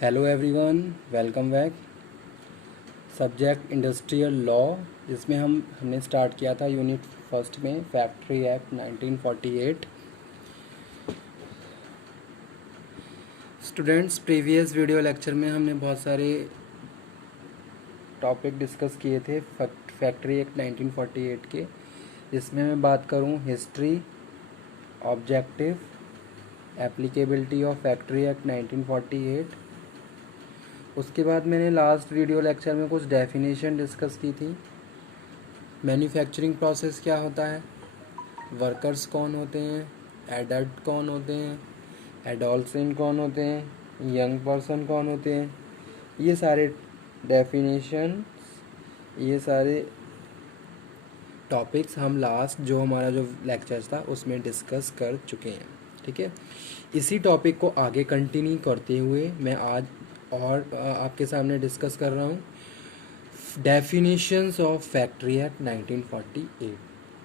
Hello everyone, welcome back. Subject industrial law, जिसमें हमने start किया था यूनिट फर्स्ट में factory act 1948। Students, previous video lecture में हमने बहुत सारे टॉपिक डिस्कस किए थे फैक्ट्री एक्ट 1948 के, जिसमें मैं बात करूं history, objective, applicability of factory act 1948। उसके बाद मैंने लास्ट वीडियो लेक्चर में कुछ डेफिनेशन डिस्कस की थी। मैन्युफैक्चरिंग प्रोसेस क्या होता है, वर्कर्स कौन होते हैं, एडल्ट कौन होते हैं, एडोलसेंट कौन होते हैं, यंग पर्सन कौन होते हैं, ये सारे डेफिनेशन, ये सारे टॉपिक्स हम लास्ट जो हमारा जो लेक्चर था उसमें डिस्कस कर चुके हैं। ठीक है, इसी टॉपिक को आगे कंटिन्यू करते हुए मैं आज और आपके सामने डिस्कस कर रहा हूँ डेफिनेशंस ऑफ फैक्ट्री एक्ट 1948।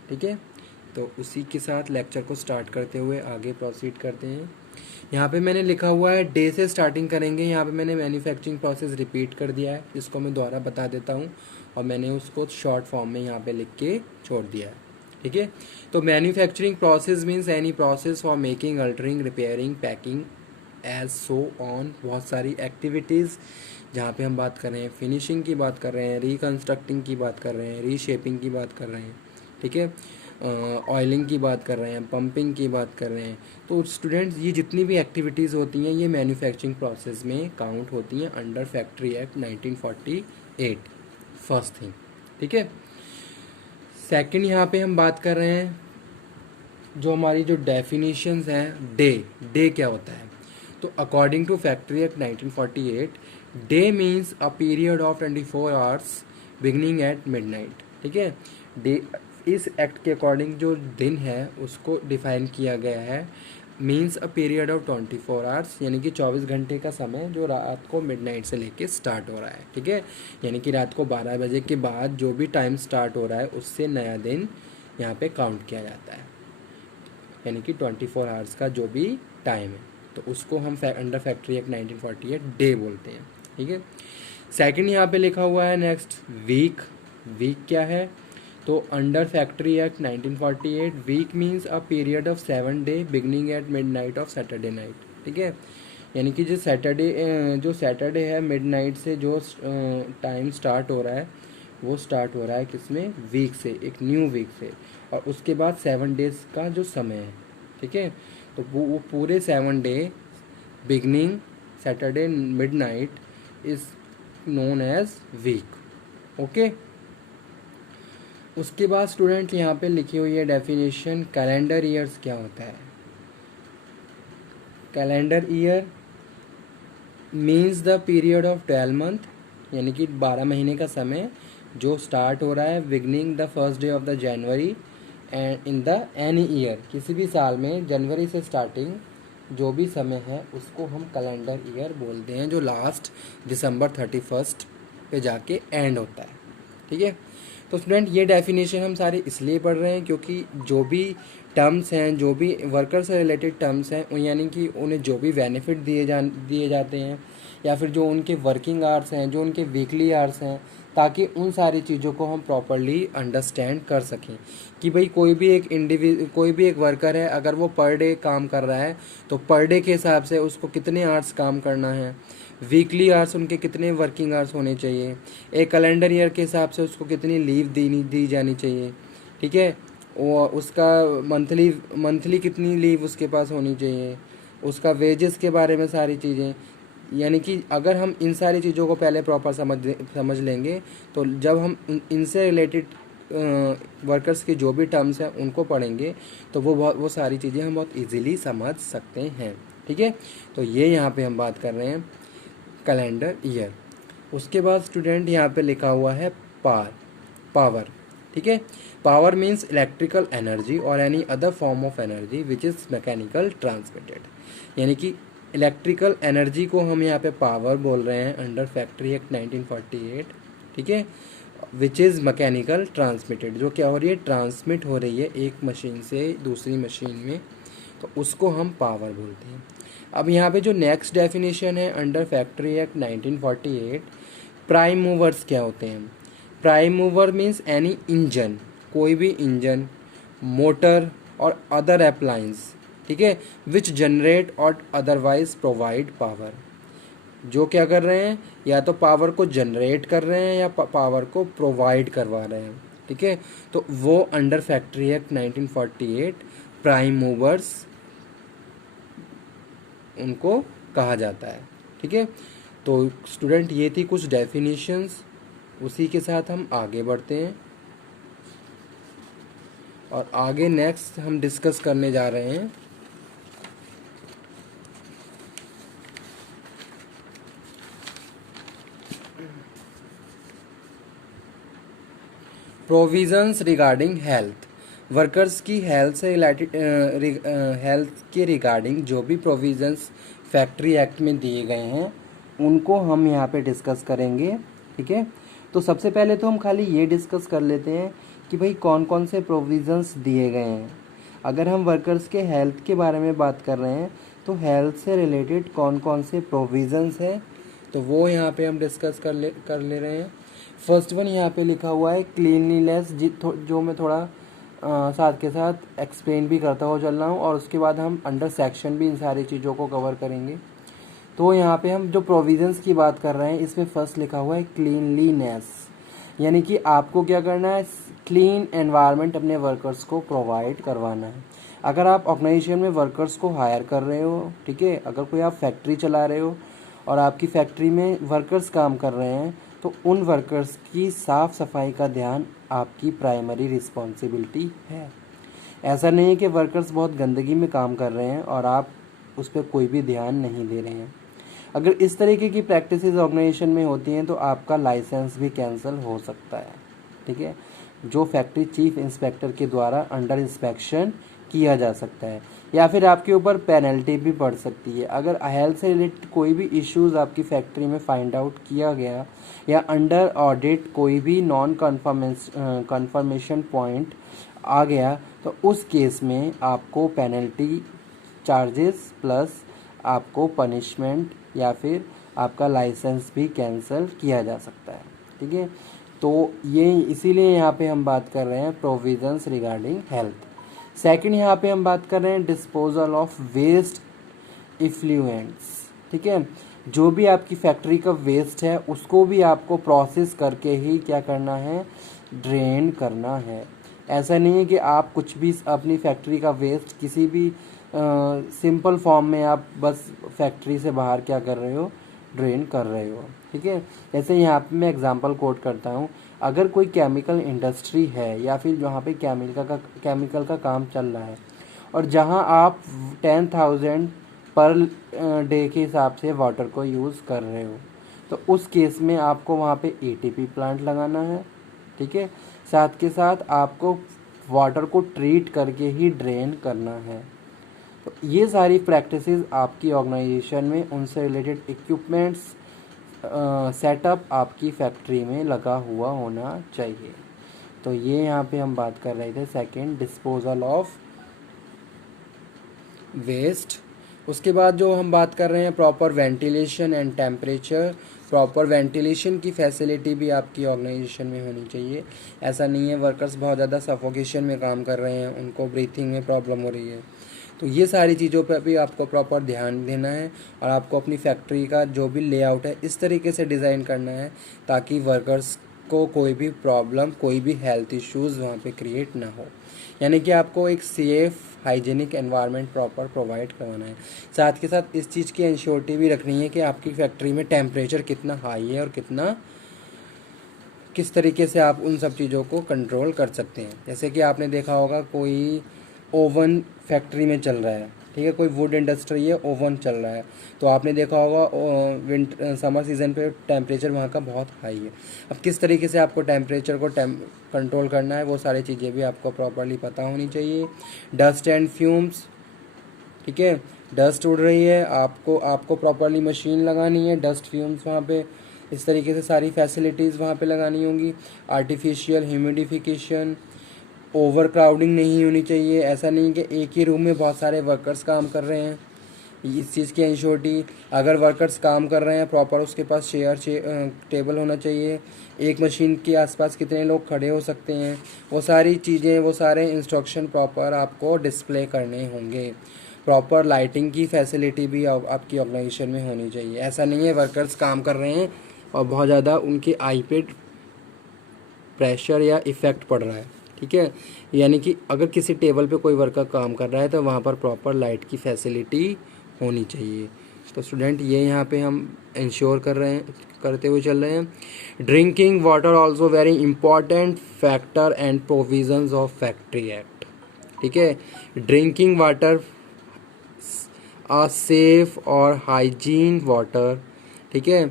ठीक है, तो उसी के साथ लेक्चर को स्टार्ट करते हुए आगे प्रोसीड करते हैं। यहाँ पे मैंने लिखा हुआ है डे से स्टार्टिंग करेंगे। यहाँ पे मैंने मैन्युफैक्चरिंग प्रोसेस रिपीट कर दिया है, जिसको मैं दोबारा बता देता हूँ और मैंने उसको शॉर्ट फॉर्म में यहाँ पे लिख के छोड़ दिया है। ठीक है, तो manufacturing process means any process for making, altering, repairing, packing as so on. बहुत सारी एक्टिविटीज़ जहाँ पे हम बात कर रहे हैं, फिनिशिंग की बात कर रहे हैं, रिकन्स्ट्रक्टिंग की बात कर रहे हैं, रीशेपिंग की बात कर रहे हैं। ठीक है, ऑयलिंग की बात कर रहे हैं, पंपिंग की बात कर रहे हैं। तो स्टूडेंट्स, ये जितनी भी एक्टिविटीज़ होती हैं ये मैन्युफैक्चरिंग प्रोसेस में काउंट होती हैं under factory act 1948। First thing. ठीक है, सेकंड, यहाँ पे हम बात कर रहे हैं जो हमारी जो डेफिनेशंस हैं, डे क्या होता है। तो according to factory act 1948, day means a period of 24 hours beginning at midnight. ठीक है, डे इस एक्ट के अकॉर्डिंग जो दिन है उसको डिफाइन किया गया है, means a period of 24 hours, यानी कि 24 घंटे का समय जो रात को मिडनाइट से लेके स्टार्ट हो रहा है। ठीक है, यानी कि रात को 12 बजे के बाद जो भी टाइम स्टार्ट हो रहा है उससे नया दिन यहाँ पे काउंट किया जाता है, यानी कि 24 आवर्स का जो भी टाइम है तो उसको हम अंडर फैक्ट्री एक्ट 1948 डे बोलते हैं। ठीक है, सेकंड यहाँ पे लिखा हुआ है नेक्स्ट वीक। वीक क्या है, तो under factory act 1948 week means a period of 7 day beginning at midnight of Saturday night. ठीक है, यानी कि जो सैटरडे है मिडनाइट से जो टाइम स्टार्ट हो रहा है वो स्टार्ट हो रहा है किसमें, वीक से, एक न्यू वीक से, और उसके बाद 7 डेज का जो समय है। ठीक है, तो वो पूरे 7 day beginning Saturday midnight is known as week. Okay, उसके बाद स्टूडेंट यहाँ पे लिखी हुई है डेफिनेशन कैलेंडर ईयर्स क्या होता है। Calendar year means the period of 12 month, यानी कि 12 महीने का समय जो स्टार्ट हो रहा है beginning the first day of the January and in the any year, किसी भी साल में जनवरी से स्टार्टिंग जो भी समय है उसको हम कैलेंडर ईयर बोलते हैं, जो लास्ट दिसंबर 31 पे जाके एंड होता है। ठीक है, तो स्टूडेंट ये डेफिनेशन हम सारे इसलिए पढ़ रहे हैं क्योंकि जो भी टर्म्स हैं, जो भी वर्कर से रिलेटेड टर्म्स हैं, यानी कि उन्हें जो भी बेनिफिट दिए जाते हैं, या फिर जो उनके वर्किंग आवर्स हैं, जो उनके वीकली आवर्स हैं, ताकि उन सारी चीज़ों को हम प्रॉपरली अंडरस्टैंड कर सकें कि भाई कोई भी एक वर्कर है, अगर वो पर डे काम कर रहा है तो पर डे के हिसाब से उसको कितने आवर्स काम करना है, वीकली आवर्स उनके कितने वर्किंग आवर्स होने चाहिए, एक कैलेंडर ईयर के हिसाब से उसको कितनी लीव दी जानी चाहिए। ठीक है, वो उसका मंथली कितनी लीव उसके पास होनी चाहिए, उसका वेजेस के बारे में सारी चीज़ें, यानी कि अगर हम इन सारी चीज़ों को पहले प्रॉपर समझ लेंगे तो जब हम इनसे रिलेटेड वर्कर्स की जो भी टर्म्स हैं उनको पढ़ेंगे तो वो सारी चीज़ें हम बहुत इजीली समझ सकते हैं। ठीक है, तो ये यहाँ पे हम बात कर रहे हैं कैलेंडर ईयर। उसके बाद स्टूडेंट यहाँ पे लिखा हुआ है पावर। ठीक है, पावर मीन्स इलेक्ट्रिकल एनर्जी और any other form of energy which is mechanical transmitted, यानी कि इलेक्ट्रिकल एनर्जी को हम यहाँ पे पावर बोल रहे हैं अंडर फैक्ट्री एक्ट 1948। ठीक है, विच इज़ मैकेनिकल ट्रांसमिटेड, जो क्या हो रही है, ट्रांसमिट हो रही है एक मशीन से दूसरी मशीन में। तो उसको हम पावर बोलते हैं। अब यहाँ पे जो नेक्स्ट डेफिनेशन है under factory act 1948, prime movers क्या होते हैं? Prime mover means any engine, कोई भी इंजन, मोटर और अदर अप्लायंस, ठीक है, विच जनरेट और अदरवाइज प्रोवाइड पावर। जो क्या कर रहे हैं, या तो पावर को जनरेट कर रहे हैं या पावर को प्रोवाइड करवा रहे हैं, ठीक है। तो वो under factory act 1948 prime movers उनको कहा जाता है, ठीक है। तो स्टूडेंट ये थी कुछ डेफिनेशंस, उसी के साथ हम आगे बढ़ते हैं और आगे नेक्स्ट हम डिस्कस करने जा रहे हैं प्रोविजंस रिगार्डिंग हेल्थ। वर्कर्स की हेल्थ से रिलेटेड हेल्थ के रिगार्डिंग जो भी प्रोविजंस फैक्ट्री एक्ट में दिए गए हैं उनको हम यहाँ पे डिस्कस करेंगे, ठीक है। तो सबसे पहले तो हम खाली ये डिस्कस कर लेते हैं कि भाई कौन कौन से प्रोविजंस दिए गए हैं। अगर हम वर्कर्स के हेल्थ के बारे में बात कर रहे हैं तो हेल्थ से रिलेटेड कौन कौन से प्रोविजंस हैं तो वो यहाँ पे हम डिस्कस कर ले रहे हैं। फर्स्ट वन यहाँ पे लिखा हुआ है क्लीनलीनेस, जो मैं थोड़ा साथ के साथ एक्सप्लेन भी करता हुआ चल रहा हूँ और उसके बाद हम अंडर सेक्शन भी इन सारी चीज़ों को कवर करेंगे। तो यहाँ पे हम जो प्रोविजंस की बात कर रहे हैं इसमें फर्स्ट लिखा हुआ है क्लीनलीनेस, यानी कि आपको क्या करना है, क्लीन एनवायरनमेंट अपने वर्कर्स को प्रोवाइड करवाना है। अगर आप ऑर्गेनाइजेशन में वर्कर्स को हायर कर रहे हो, ठीक है, अगर कोई आप फैक्ट्री चला रहे हो और आपकी फैक्ट्री में वर्कर्स काम कर रहे हैं तो उन वर्कर्स की साफ़ सफाई का ध्यान आपकी प्राइमरी रिस्पॉन्सिबिलिटी है। ऐसा नहीं है कि वर्कर्स बहुत गंदगी में काम कर रहे हैं और आप उस पर कोई भी ध्यान नहीं दे रहे हैं। अगर इस तरीके की प्रैक्टिसेस ऑर्गेनाइजेशन में होती हैं तो आपका लाइसेंस भी कैंसिल हो सकता है, ठीक है, जो फैक्ट्री चीफ इंस्पेक्टर के द्वारा अंडर इंस्पेक्शन किया जा सकता है, या फिर आपके ऊपर पेनल्टी भी पड़ सकती है। अगर हेल्थ से रिलेटेड कोई भी इश्यूज आपकी फैक्ट्री में फाइंड आउट किया गया या अंडर ऑडिट कोई भी नॉन कन्फर्मेशन पॉइंट आ गया तो उस केस में आपको पेनल्टी चार्जेस प्लस आपको पनिशमेंट या फिर आपका लाइसेंस भी कैंसिल किया जा सकता है, ठीक है। तो ये इसीलिए यहाँ पे हम बात कर रहे हैं प्रोविजंस रिगार्डिंग हेल्थ। सेकंड यहाँ पे हम बात कर रहे हैं डिस्पोजल ऑफ वेस्ट इफ्लुएंट्स, ठीक है। जो भी आपकी फैक्ट्री का वेस्ट है उसको भी आपको प्रोसेस करके ही क्या करना है, ड्रेन करना है। ऐसा नहीं है कि आप कुछ भी अपनी फैक्ट्री का वेस्ट किसी भी सिंपल फॉर्म में आप बस फैक्ट्री से बाहर क्या कर रहे हो, ड्रेन कर रहे हो, ठीक है। जैसे यहाँ पे मैं एग्जांपल कोट करता हूँ, अगर कोई केमिकल इंडस्ट्री है या फिर जहाँ पे केमिकल का काम चल रहा है और जहाँ आप 10,000 पर डे के हिसाब से वाटर को यूज़ कर रहे हो तो उस केस में आपको वहाँ पे एटीपी प्लांट लगाना है, ठीक है। साथ के साथ आपको वाटर को ट्रीट करके ही ड्रेन करना है। तो ये सारी प्रैक्टिसेस आपकी ऑर्गेनाइजेशन में उनसे रिलेटेड इक्विपमेंट्स सेटअप आपकी फैक्ट्री में लगा हुआ होना चाहिए। तो ये यहाँ पे हम बात कर रहे थे सेकंड, डिस्पोजल ऑफ वेस्ट। उसके बाद जो हम बात कर रहे हैं proper ventilation and temperature. Proper ventilation की फैसिलिटी भी आपकी ऑर्गेनाइजेशन में होनी चाहिए। ऐसा नहीं है वर्कर्स बहुत ज़्यादा सफोकेशन में काम कर रहे हैं, उनको ब्रीथिंग में प्रॉब्लम हो रही है। तो ये सारी चीज़ों पर भी आपको प्रॉपर ध्यान देना है और आपको अपनी फैक्ट्री का जो भी लेआउट है इस तरीके से डिज़ाइन करना है ताकि वर्कर्स को कोई भी प्रॉब्लम, कोई भी हेल्थ इश्यूज़ वहाँ पे क्रिएट ना हो। यानी कि आपको एक safe hygienic environment proper provide करवाना है। साथ के साथ इस चीज़ की इंश्योरिटी भी रखनी है कि आपकी फैक्ट्री में टेम्परेचर कितना हाई है और कितना किस तरीके से आप उन सब चीज़ों को कंट्रोल कर सकते हैं। जैसे कि आपने देखा होगा कोई ओवन फैक्ट्री में चल रहा है, ठीक है, कोई वुड इंडस्ट्री है, ओवन चल रहा है, तो आपने देखा होगा समर सीज़न पे टेम्परेचर वहाँ का बहुत हाई है। अब किस तरीके से आपको टेम्परेचर को कंट्रोल करना है वो सारी चीज़ें भी आपको प्रॉपरली पता होनी चाहिए। डस्ट एंड फ्यूम्स, ठीक है, डस्ट उड़ रही है, आपको प्रॉपरली मशीन लगानी है, डस्ट फ्यूम्स वहाँ पे इस तरीके से सारी फैसिलिटीज़ वहाँ पे लगानी होंगी। आर्टिफिशियल ह्यूमिडिफिकेशन, ओवर क्राउडिंग नहीं होनी चाहिए। ऐसा नहीं कि एक ही रूम में बहुत सारे वर्कर्स काम कर रहे हैं, इस चीज़ की इंश्योरिटी। अगर वर्कर्स काम कर रहे हैं प्रॉपर, उसके पास टेबल होना चाहिए। एक मशीन के आसपास कितने लोग खड़े हो सकते हैं, वो सारी चीज़ें, वो सारे इंस्ट्रक्शन प्रॉपर आपको डिस्प्ले करने होंगे। प्रॉपर लाइटिंग की फैसिलिटी भी आपकी ऑर्गेनाइजेशन में होनी चाहिए। ऐसा नहीं है वर्कर्स काम कर रहे हैं और बहुत ज़्यादा उनके आई पे प्रेशर या इफ़ेक्ट पड़ रहा है, ठीक है। यानी कि अगर किसी टेबल पे कोई वर्कर काम कर रहा है तो वहाँ पर प्रॉपर लाइट की फैसिलिटी होनी चाहिए। तो स्टूडेंट ये यहाँ पे हम इंश्योर करते हुए चल रहे हैं। Drinking water also very important factor and provisions of factory act, ठीक है। ड्रिंकिंग वाटर आ सेफ और हाइजीन वाटर, ठीक है,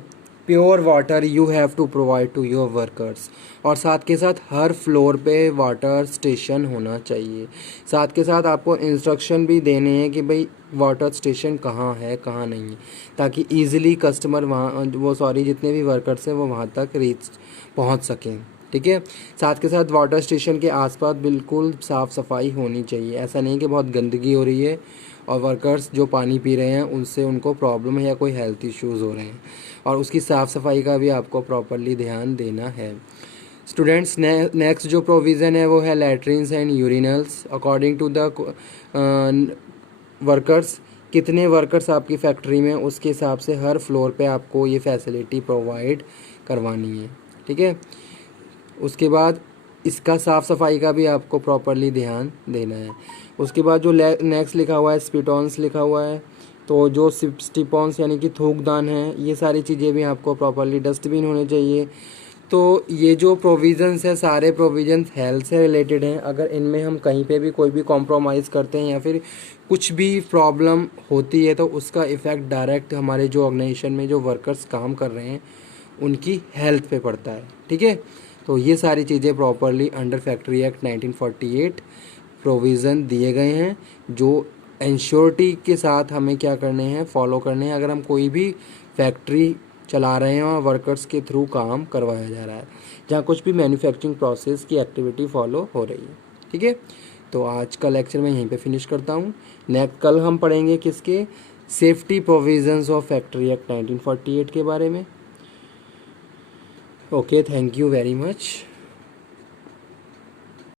pure water you have to provide to your workers. और साथ के साथ हर फ्लोर पे वाटर स्टेशन होना चाहिए। साथ के साथ आपको इंस्ट्रक्शन भी देने हैं कि भाई वाटर स्टेशन कहाँ है कहाँ नहीं है, ताकि ईजिली कस्टमर जितने भी वर्कर्स हैं वो वहाँ तक पहुँच सकें, ठीक है। साथ के साथ वाटर स्टेशन के आसपास बिल्कुल साफ़ सफाई होनी चाहिए। ऐसा नहीं कि बहुत गंदगी हो रही है और वर्कर्स जो पानी पी रहे हैं उनसे उनको प्रॉब्लम है या कोई हेल्थ इश्यूज़ हो रहे हैं, और उसकी साफ़ सफाई का भी आपको प्रॉपरली ध्यान देना है। स्टूडेंट्स, नेक्स्ट जो प्रोविज़न है वो है latrines and urinals. According to the workers, कितने वर्कर्स आपकी फैक्ट्री में, उसके हिसाब से हर फ्लोर पे आपको ये फैसिलिटी प्रोवाइड करवानी है, ठीक है। उसके बाद इसका साफ़ सफाई का भी आपको प्रॉपरली ध्यान देना है। उसके बाद जो नेक्स्ट लिखा हुआ है स्पिटॉन्स लिखा हुआ है, तो जो स्टिपॉन्स यानी कि थूकदान है, ये सारी चीज़ें भी आपको प्रॉपरली, डस्टबिन होने चाहिए। तो ये जो प्रोविज़न्स है सारे प्रोविज़न्स हेल्थ से रिलेटेड हैं। अगर इनमें हम कहीं पे भी कोई भी कॉम्प्रोमाइज़ करते हैं या फिर कुछ भी प्रॉब्लम होती है तो उसका इफ़ेक्ट डायरेक्ट हमारे जो ऑर्गेनाइजेशन में जो वर्कर्स काम कर रहे हैं उनकी हेल्थ पे पड़ता है, ठीक है। तो ये सारी चीज़ें properly under factory act 1948 provision दिए गए हैं, जो इंश्योरिटी के साथ हमें क्या करने हैं, फॉलो करने हैं। अगर हम कोई भी फैक्ट्री चला रहे हैं और वर्कर्स के थ्रू काम करवाया जा रहा है, जहाँ कुछ भी मैन्युफैक्चरिंग प्रोसेस की एक्टिविटी फॉलो हो रही है, ठीक है। तो आज का लेक्चर मैं यहीं पे फिनिश करता हूँ। कल हम पढ़ेंगे किसके, safety provisions of factory act 1948 के बारे में। Okay, thank you very much.